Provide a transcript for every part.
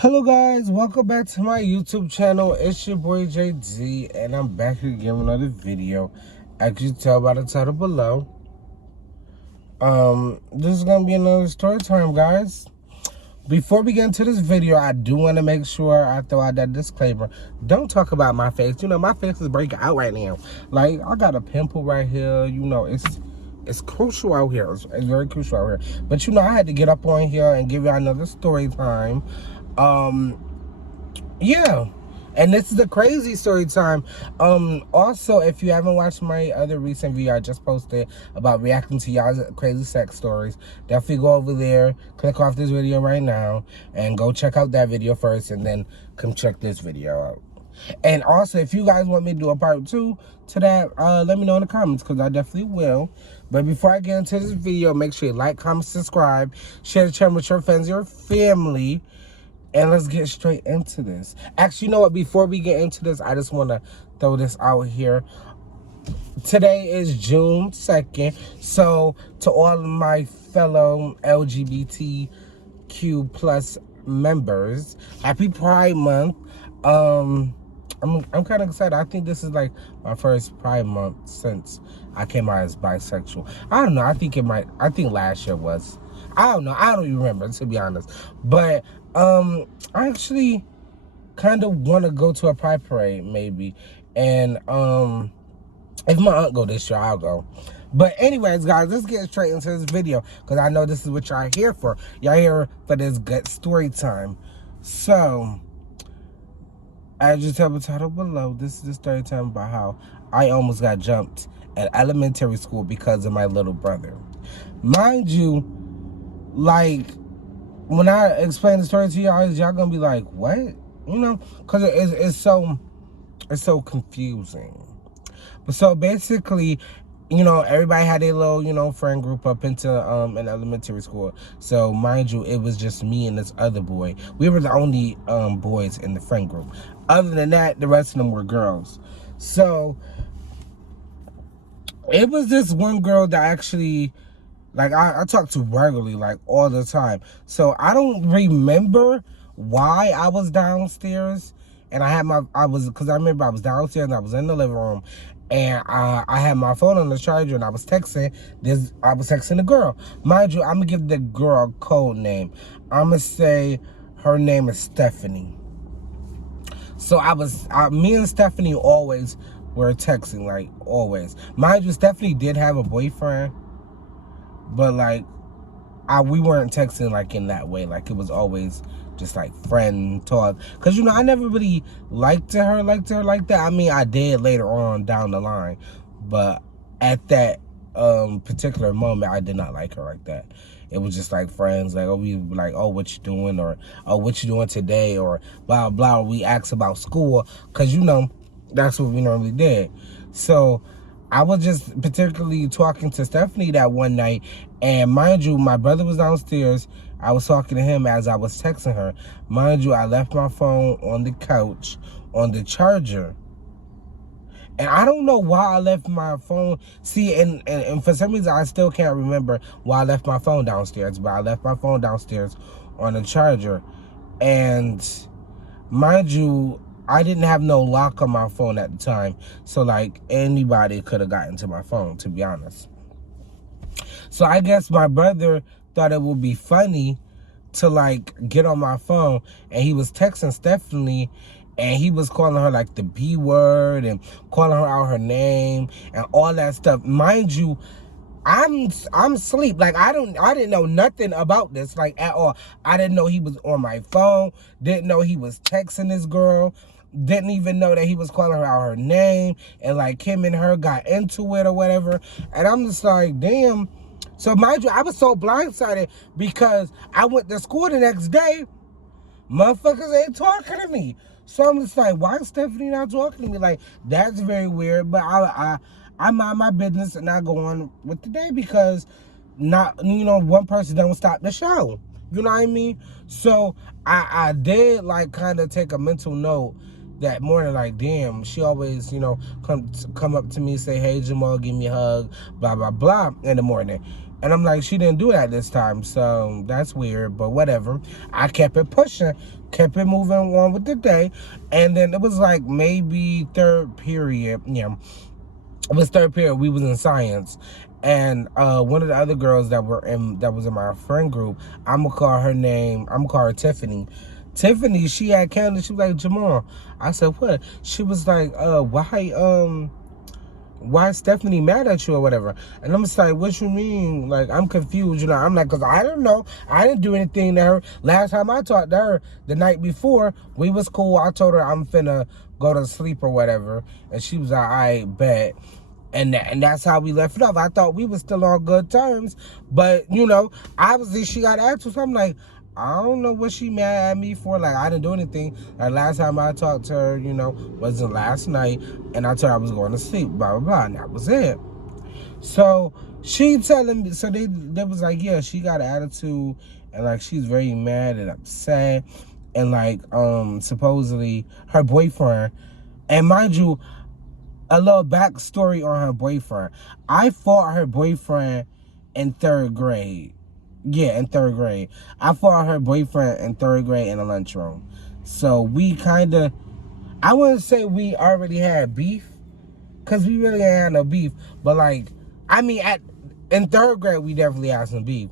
Hello guys, welcome back to my YouTube channel. It's your boy JD and I'm back here giving another video. As you can tell by the title below. This is gonna be another story time, guys. Before we get into this video, I do want to make sure I throw out that disclaimer. Don't talk about my face. You know, my face is breaking out right now. Like, I got a pimple right here. You know, it's crucial out here. It's very crucial out here. But, you know, I had to get up on here and give you another story time. Yeah. And this is a crazy story time. Also, if you haven't watched my other recent video I just posted about reacting to y'all's crazy sex stories, definitely go over there, click off this video right now, and go check out that video first, and then come check this video out. And also, if you guys want me to do a part 2 to that, let me know in the comments, because I definitely will. But before I get into this video, make sure you like, comment, subscribe, share the channel with your friends, your family. And let's get straight into this. Actually, you know what? Before we get into this, I just want to throw this out here. Today is June 2nd. So, to all of my fellow LGBTQ plus members, happy Pride Month. I'm kind of excited. I think this is like my first Pride Month since I came out as bisexual. I don't know. I think last year was. I don't know. I don't even remember, to be honest. But I actually kind of want to go to a pride parade, maybe. And if my aunt go this year, I'll go. But anyways, guys, let's get straight into this video, because I know this is what y'all here for. Y'all here for this good story time. So, as you tell the title below, this is the story time about how I almost got jumped at elementary school because of my little brother. Mind you, like, when I explain the story to y'all gonna be like, what? You know, because it's so confusing. But so basically, you know, everybody had a little, you know, friend group up into an elementary school. So mind you, it was just me and this other boy. We were the only boys in the friend group. Other than that, the rest of them were girls. So it was this one girl that actually, like, I talk to regularly, like, all the time. So I don't remember why I was downstairs. And because I remember I was downstairs and I was in the living room. And I had my phone on the charger and I was texting the girl. Mind you, I'm going to give the girl a code name. I'm going to say her name is Stephanie. So me and Stephanie always were texting, like, always. Mind you, Stephanie did have a boyfriend. But, like, we weren't texting, like, in that way. Like, it was always just, like, friend talk. Because, you know, I never really liked her like that. I mean, I did later on down the line. But at that particular moment, I did not like her like that. It was just, like, friends. Like, we were like, oh, what you doing? Or, oh, what you doing today? Or blah, blah. We asked about school. Because, you know, that's what we normally did. So I was just particularly talking to Stephanie that one night, and mind you, my brother was downstairs. I was talking to him as I was texting her. Mind you, I left my phone on the couch on the charger. And I don't know why I left my phone. See, and for some reason, I still can't remember why I left my phone downstairs. But I left my phone downstairs on the charger. And mind you, I didn't have no lock on my phone at the time. So, like, anybody could have gotten to my phone, to be honest. So, I guess my brother thought it would be funny to, like, get on my phone. And he was texting Stephanie. And he was calling her, like, the B word. And calling her out her name. And all that stuff. Mind you, I'm asleep. Like, I didn't know nothing about this, like, at all. I didn't know he was on my phone. Didn't know he was texting this girl. Didn't even know that he was calling her out her name. And, like, him and her got into it or whatever. And I'm just like, damn. So, mind you, I was so blindsided because I went to school the next day. Motherfuckers ain't talking to me. So, I'm just like, why is Stephanie not talking to me? Like, that's very weird. But I mind my business and I go on with the day because one person don't stop the show. You know what I mean? So I did, like, kind of take a mental note that morning, like, damn, she always, come up to me, say, hey, Jamal, give me a hug, blah, blah, blah, in the morning. And I'm like, she didn't do that this time, so that's weird, but whatever. I kept it pushing, kept it moving on with the day, and then it was like maybe third period, yeah, it was third period, we was in science, and one of the other girls that was in my friend group, I'm gonna call her Tiffany. Tiffany, she had candy, she was like, Jamal. I said, what? She was like, why is Stephanie mad at you or whatever? And I'm just like, what you mean? Like, I'm confused, you know. I'm like, because I don't know. I didn't do anything to her. Last time I talked to her, the night before, we was cool. I told her I'm finna go to sleep or whatever. And she was like, I bet. And that's how we left it off. I thought we were still on good terms. But, you know, obviously she got attitude. So I'm like, I don't know what she mad at me for. Like, I didn't do anything. Like, last time I talked to her, you know, wasn't last night. And I told her I was going to sleep, blah, blah, blah. And that was it. So she telling me, so they was like, yeah, she got an attitude. And, like, she's very mad and upset. And, like, supposedly her boyfriend. And mind you, a little backstory on her boyfriend. I fought her boyfriend in third grade. Yeah, in third grade. I fought her boyfriend in third grade in the lunchroom. So we kind of, I wouldn't say we already had beef, because we really ain't had no beef. But like, I mean, in third grade, we definitely had some beef.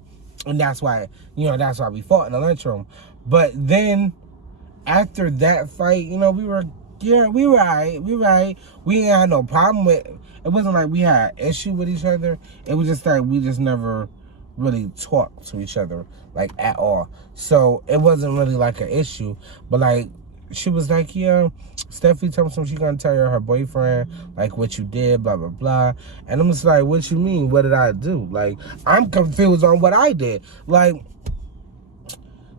And that's why, you know, that's why we fought in the lunchroom. But then, after that fight, you know, we were right. We ain't had no problem with it. Wasn't like we had an issue with each other. It was just like we just never really talked to each other, like, at all. So it wasn't really like an issue. But like, she was like, yeah, Stephanie told me she gonna tell her boyfriend, like, what you did, blah, blah, blah. And I'm just like, what you mean? What did I do? Like, I'm confused on what I did. Like,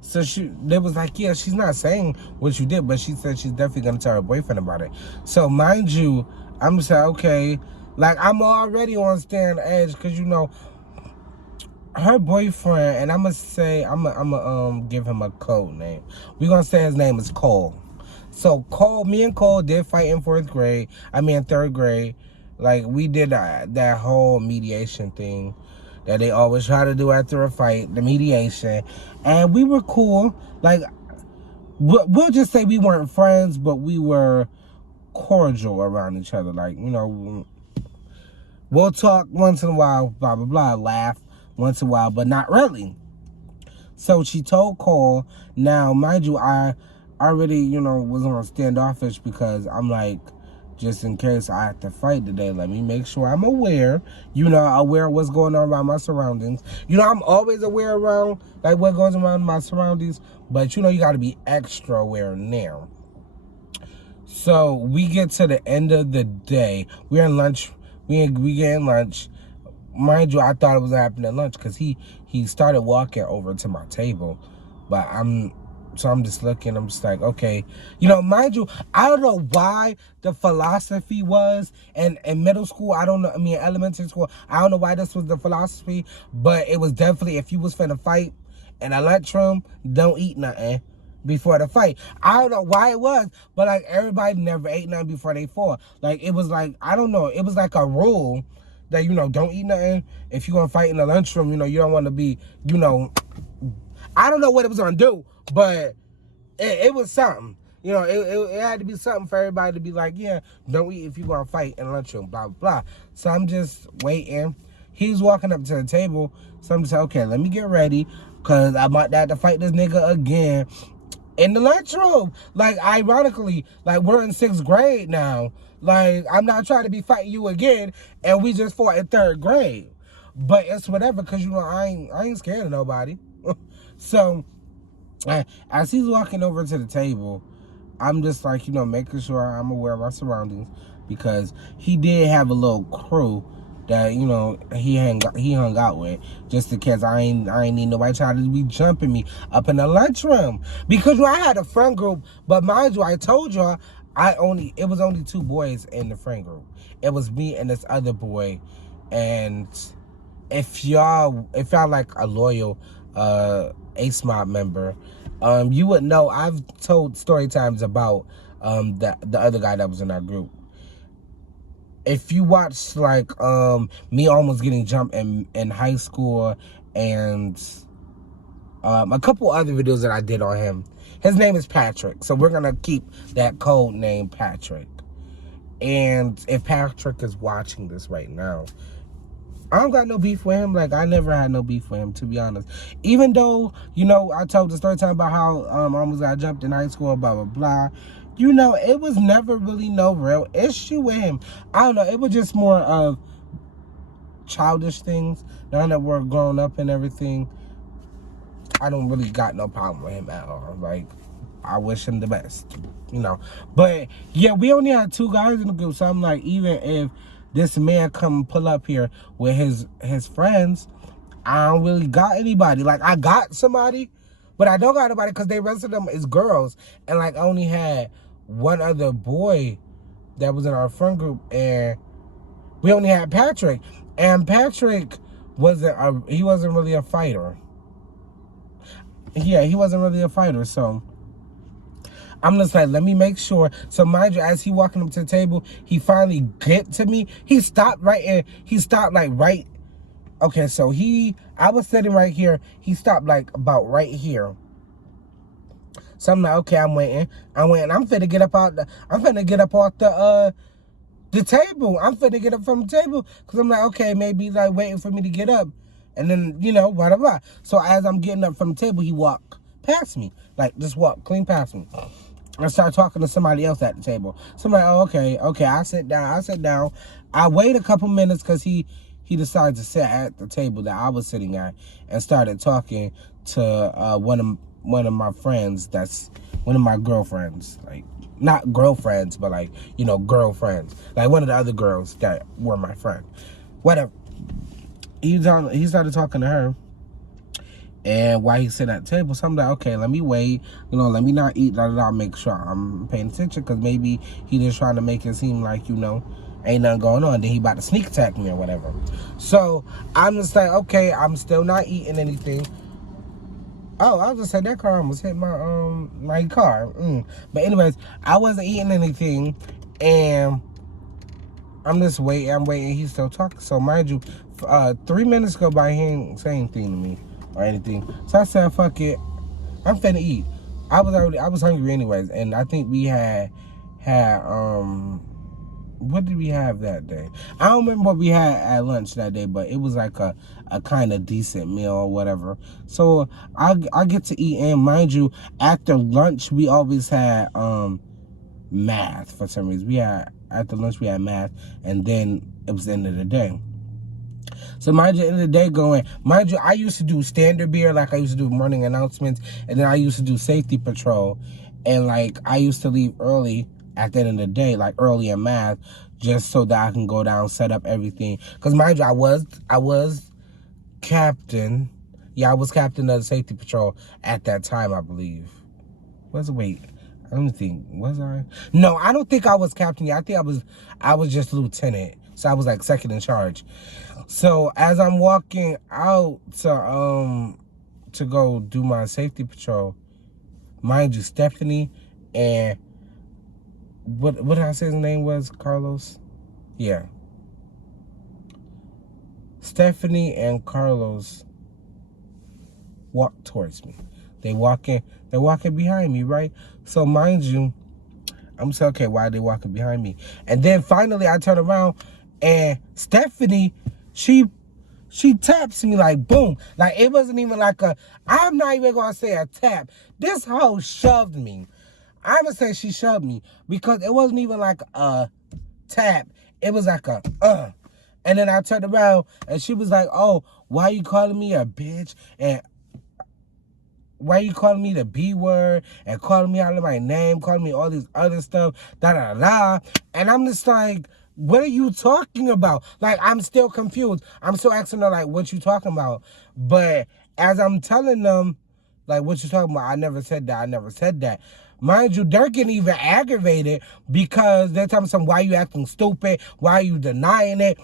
so they was like, yeah, she's not saying what you did, but she said she's definitely gonna tell her boyfriend about it. So mind you, I'm just like, okay, like, I'm already on stand edge, because, you know, her boyfriend, and I'm gonna give him a code name. We're gonna say his name is Cole. So me and Cole did fight in third grade. Like, we did that whole mediation thing that they always try to do after a fight, the mediation. And we were cool. Like, we'll just say we weren't friends, but we were cordial around each other. Like, you know, we'll talk once in a while, blah, blah, blah, laugh once in a while, but not really. So she told Cole. Now, mind you, I already, you know, was on standoffish, because I'm like, just in case I have to fight today, let me make sure I'm aware, you know, aware of what's going on around my surroundings. You know, I'm always aware around, like, what goes around my surroundings, but, you know, you got to be extra aware now. So we get to the end of the day. We're in lunch. We get in lunch. Mind you, I thought it was happening at lunch, because he started walking over to my table. But I'm just looking, I'm just like, okay. You know, mind you, I don't know why the philosophy was in middle school. I don't know, I mean, elementary school. I don't know why this was the philosophy, but it was definitely, if you was finna fight in a lunchroom, don't eat nothing before the fight. I don't know why it was, but like, everybody never ate nothing before they fought. Like, it was like, I don't know, it was like a rule that, you know, don't eat nothing. If you're gonna fight in the lunchroom, you know, you don't want to be, you know, I don't know what it was gonna do, but it was something. You know, it had to be something for everybody to be like, yeah, don't eat if you're gonna fight in the lunchroom, blah, blah, blah. So I'm just waiting. He's walking up to the table, so I'm just like, okay, let me get ready, because I might have to fight this nigga again in the lunchroom. Like, ironically, like, we're in 6th grade now. Like, I'm not trying to be fighting you again, and we just fought in 3rd grade. But it's whatever, because, you know, I ain't scared of nobody. So, as he's walking over to the table, I'm just like, you know, making sure I'm aware of my surroundings, because he did have a little crew that, you know, he hung out with, just in case I ain't need nobody trying to be jumping me up in the lunchroom. Because, you know, I had a friend group, but mind you, I told y'all, it was only 2 boys in the friend group. It was me and this other boy. And if y'all like a loyal Ace Mob member, you would know I've told story times about the other guy that was in our group. if you watch like me almost getting jumped in high school and a couple other videos that I did on him, his name is Patrick. So we're gonna keep that code name Patrick. And if Patrick is watching this right now, I don't got no beef with him. Like, I never had no beef with him, to be honest. Even though, you know, I told the story time about how I almost got jumped in high school, blah, blah, blah. You know, it was never really no real issue with him. I don't know. It was just more of childish things. Now that we're grown up and everything, I don't really got no problem with him at all. Like, I wish him the best, you know. But, yeah, we only had 2 guys in the group. So I'm like, even if this man come pull up here with his friends, I don't really got anybody. Like, I got somebody, but I don't got nobody because the rest of them is girls. And, like, I only had one other boy that was in our friend group, and we only had Patrick. And Patrick he wasn't really a fighter. Yeah, he wasn't really a fighter, so I'm just like, let me make sure. So mind you, as he walking up to the table, he finally get to me. He stopped right there. He stopped like right. Okay, so I was sitting right here. He stopped like about right here. So I'm like, okay, I'm waiting. I'm finna get up off the table. I'm finna get up from the table. Cause I'm like, okay, maybe he's like waiting for me to get up. And then, you know, blah, blah, blah. So as I'm getting up from the table, he walked past me. Like, just walked clean past me. I started talking to somebody else at the table. So I'm like, oh, okay, I sit down. I wait a couple minutes because he decided to sit at the table that I was sitting at and started talking to one of my friends. That's one of my girlfriends. Like, not girlfriends, but like, you know, girlfriends. Like one of the other girls that were my friend. Whatever. He started talking to her. And while he's sitting at the table, so I'm like, okay, let me wait. You know, let me not eat. I'll make sure I'm paying attention because maybe he just trying to make it seem like, you know, ain't nothing going on. Then he about to sneak attack me or whatever. So I'm just like, okay, I'm still not eating anything. Oh, I was just saying that car almost hit my car. But anyways, I wasn't eating anything, and I'm just waiting. I'm waiting. He's still talking. So mind you, 3 minutes go by. He ain't saying anything to me or anything. So I said, fuck it, I'm finna eat. I was hungry anyways, and I think we had what did we have that day? I don't remember what we had at lunch that day, but it was like a kind of decent meal or whatever. So I get to eat, and mind you, after lunch we always had math for some reason. After lunch we had math, and then it was the end of the day. So mind you, at the end of the day mind you, I used to do standard beer, like I used to do morning announcements, and then I used to do safety patrol, and like I used to leave early at the end of the day, like early in math, just so that I can go down, set up everything. Because mind you, I was captain. Yeah, I was captain of the safety patrol at that time, I believe. Wait, I don't think, was I? No, I don't think I was captain yet. I think I was just lieutenant. So I was like second in charge. So as I'm walking out to go do my safety patrol, mind you, Stephanie and what did I say his name was? Carlos? Yeah. Stephanie and Carlos walked towards me. They're walking behind me, right? So mind you, I'm saying, okay, why are they walking behind me? And then finally I turn around and Stephanie, she taps me like boom. Like it wasn't even like I'm not even gonna say a tap. This hoe shoved me. I'm gonna say she shoved me because it wasn't even like a tap. It was like a And then I turned around and she was like, oh, why you calling me a bitch? And why you calling me the B word and calling me out of my name, calling me all this other stuff, da da da. And I'm just like, what are you talking about? Like, I'm still confused. I'm still asking her, like, what you talking about? But as I'm telling them, like, what you talking about? I never said that. Mind you, they're getting even aggravated because they're telling me, why you acting stupid? Why are you denying it?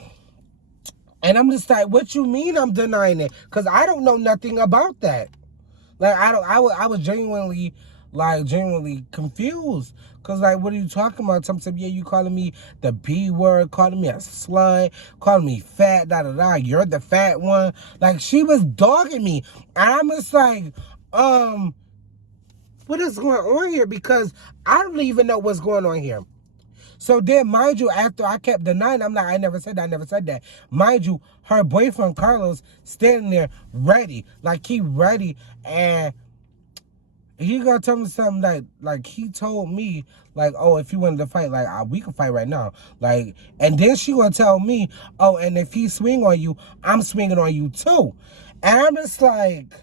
And I'm just like, what you mean I'm denying it? Because I don't know nothing about that. Like, I was genuinely confused. Cause like, what are you talking about? Some said, yeah, you calling me the B word, calling me a slut, calling me fat, da da da. You're the fat one. Like, she was dogging me, and I'm just like, what is going on here? Because I don't even know what's going on here. So then, mind you, after I kept denying, I'm like, I never said that, I never said that. Mind you, her boyfriend Carlos standing there ready, like he ready, and he gonna tell me something like he told me, like, oh, if you wanted to fight, like, we can fight right now, like, and then she gonna tell me, oh, and if he swing on you, I'm swinging on you too, and I'm just like,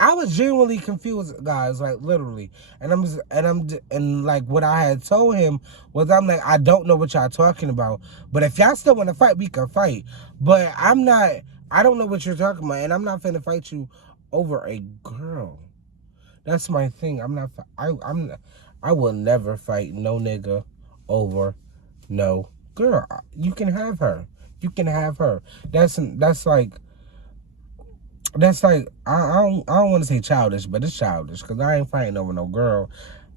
I was genuinely confused, guys, like literally, and like what I had told him was, I'm like, I don't know what y'all talking about, but if y'all still want to fight, we can fight, but I don't know what you're talking about, and I'm not finna fight you over a girl. That's my thing. I will never fight no nigga over no girl. You can have her. You can have her. That's like I don't want to say childish, but it's childish because I ain't fighting over no girl.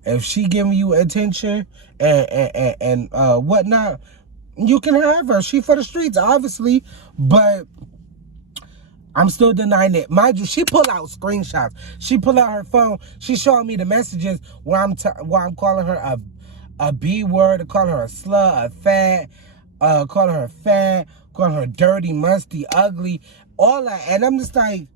If she giving you attention and whatnot, you can have her. She for the streets, obviously, but I'm still denying it. Mind you, she pull out screenshots. She pull out her phone. She showing me the messages where I'm calling her a B word, calling her a slut, a fat, calling her dirty, musty, ugly, all that. And I'm just like,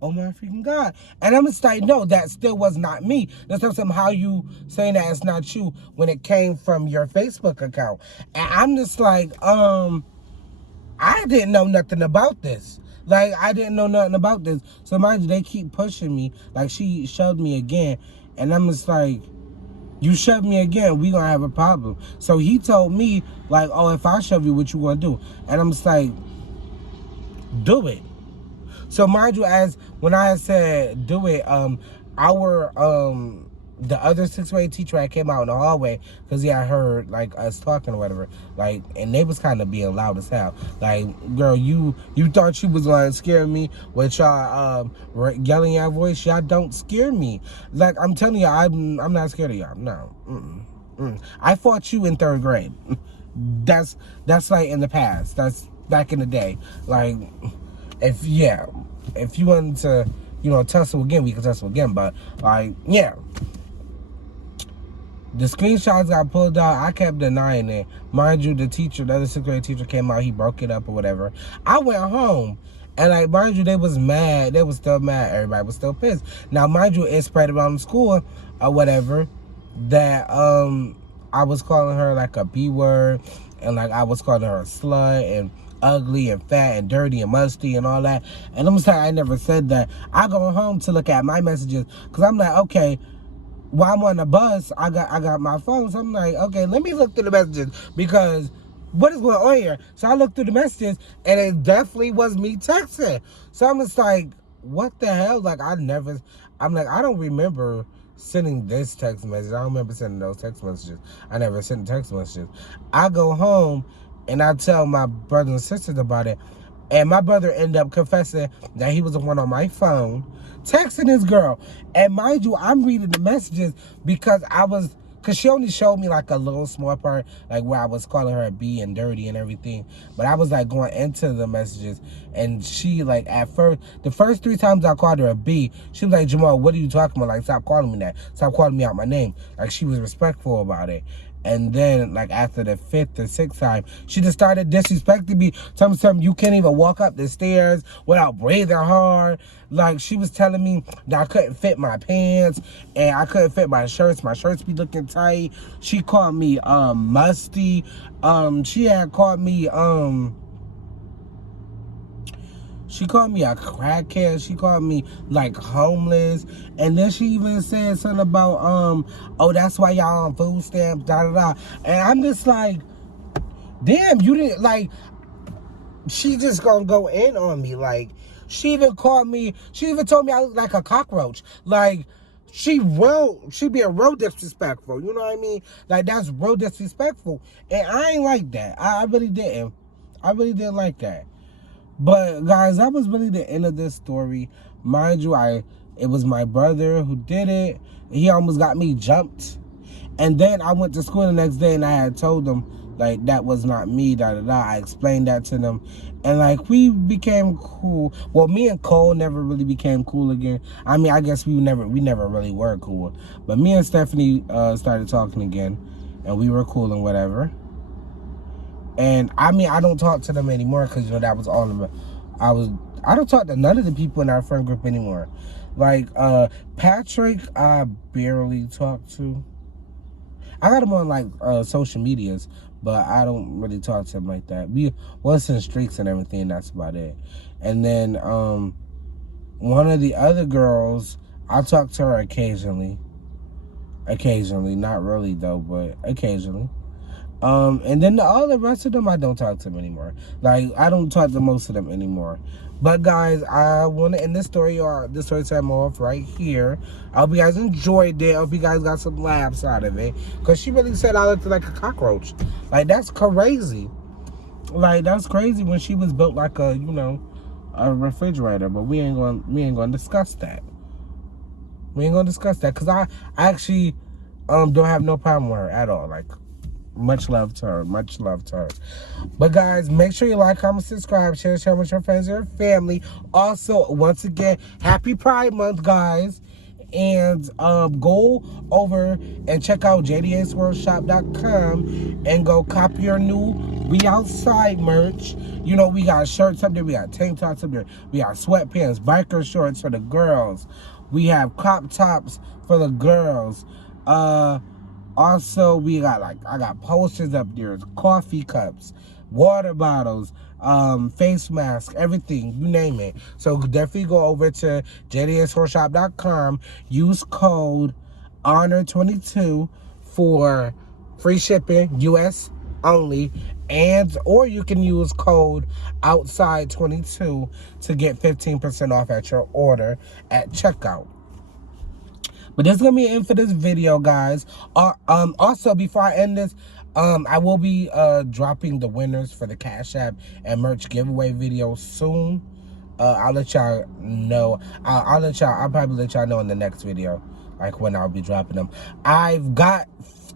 oh my freaking God. And I'm just like, no, that still was not me. That's not somehow you saying that it's not you when it came from your Facebook account. And I'm just like, I didn't know nothing about this. Like, I didn't know nothing about this. So mind you, they keep pushing me. Like, she shoved me again. And I'm just like, you shove me again, we gonna have a problem. So he told me, like, oh, if I shove you, what you gonna do? And I'm just like, do it. So mind you, as when I said do it, the other sixth grade teacher I came out in the hallway because he had heard like us talking or whatever, like, and they was kind of being loud as hell. Like, girl, you thought you was gonna scare me with y'all yelling your voice. Y'all don't scare me. Like, I'm telling you, I'm not scared of y'all. No, I fought you in third grade. That's like in the past. That's back in the day. Like, if you wanted to, tussle again, we can tussle again. But like, yeah. The screenshots got pulled out. I kept denying it. Mind you, the other sixth grade teacher came out. He broke it up or whatever. I went home. And like, mind you, they was mad. They was still mad. Everybody was still pissed. Now, mind you, it spread around the school or whatever that I was calling her like a B word. And like, I was calling her a slut and ugly and fat and dirty and musty and all that. And I'm sorry, I never said that. I go home to look at my messages because I'm like, okay, while I'm on the bus, I got my phone, so I'm like, okay, let me look through the messages because what is going on here? So I looked through the messages, and it definitely was me texting. So I'm just like, what the hell? Like, I'm like, I don't remember sending this text message. I don't remember sending those text messages. I never sent text messages. I go home, and I tell my brothers and sisters about it, and my brother ended up confessing that he was the one on my phone texting this girl. And mind you, I'm reading the messages because she only showed me like a little small part, like where I was calling her a B and dirty and everything. But I was like going into the messages, and she like, at first, the first 3 times I called her a B, she was like, Jamal, what are you talking about? Like, stop calling me that. Stop calling me out my name. Like, she was respectful about it. And then, like, after the 5th or 6th time, she just started disrespecting me. Telling me something, you can't even walk up the stairs without breathing hard. Like, she was telling me that I couldn't fit my pants and I couldn't fit my shirts. My shirts be looking tight. She called me musty. She had called me she called me a crackhead. She called me like homeless. And then she even said something about, oh, that's why y'all on food stamps, da da da. And I'm just like, damn, you didn't, like, she just gonna go in on me. Like, she even told me I look like a cockroach. Like, she being real disrespectful. You know what I mean? Like, that's real disrespectful. And I ain't like that. I really didn't. I really didn't like that. But guys, that was really the end of this story. Mind you, I It was my brother who did it. He almost got me jumped. And then I went to school the next day and I had told them, like, that was not me, da da da. I explained that to them. And, like, we became cool. Well, me and Cole never really became cool again. I mean, I guess we never really were cool. But me and Stephanie started talking again. And we were cool and whatever. And, I mean, I don't talk to them anymore because, you know, that was all of it. I don't talk to none of the people in our friend group anymore. Like, Patrick, I barely talk to. I got him on, like, social medias, but I don't really talk to him like that. We was in streaks and everything, that's about it. And then, one of the other girls, I talk to her occasionally. Occasionally, not really, though, but occasionally. And then all the rest of them, I don't talk to them anymore. Like, I don't talk to most of them anymore. But guys, I want to end this story time off right here. I hope you guys enjoyed it. I hope you guys got some laughs out of it. Because she really said I looked like a cockroach. Like, that's crazy. Like, that's crazy when she was built like a, you know, a refrigerator. But we ain't gonna discuss that. We ain't gonna discuss that. Because I actually don't have no problem with her at all. Like, much love to her. Much love to her. But guys, make sure you like, comment, subscribe, share with your friends and your family. Also, once again, happy Pride Month, guys. And go over and check out JDSWorldShop.com and go copy your new We Outside merch. You know, we got shirts up there. We got tank tops up there. We got sweatpants, biker shorts for the girls. We have crop tops for the girls. Also, we got, like, I got posters up there, coffee cups, water bottles, face masks, everything, you name it. So definitely go over to JDSWorldShop.com, use code HONOR22 for free shipping, US only, or you can use code OUTSIDE22 to get 15% off at your order at checkout. But this is going to be it for this video, guys. Also, before I end this, I will be dropping the winners for the Cash App and merch giveaway video soon. I'll let y'all know. I'll probably let y'all know in the next video, like when I'll be dropping them. I've got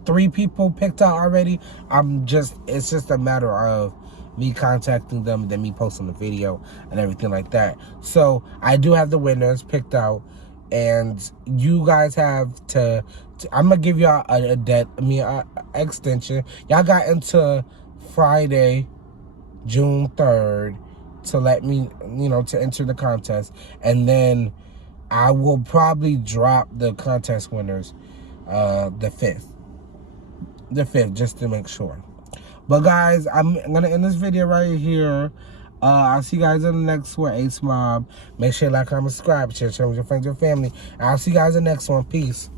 3 people picked out already. It's just a matter of me contacting them and then me posting the video and everything like that. So I do have the winners picked out. And you guys have to I'm gonna give y'all a extension. Y'all got until Friday, June 3rd to let me, you know, to enter the contest. And then I will probably drop the contest winners the 5th, just to make sure. But guys, I'm gonna end this video right here. I'll see you guys in the next one. Ace Mob. Make sure you like, comment, subscribe, share with your friends and family. I'll see you guys in the next one. Peace.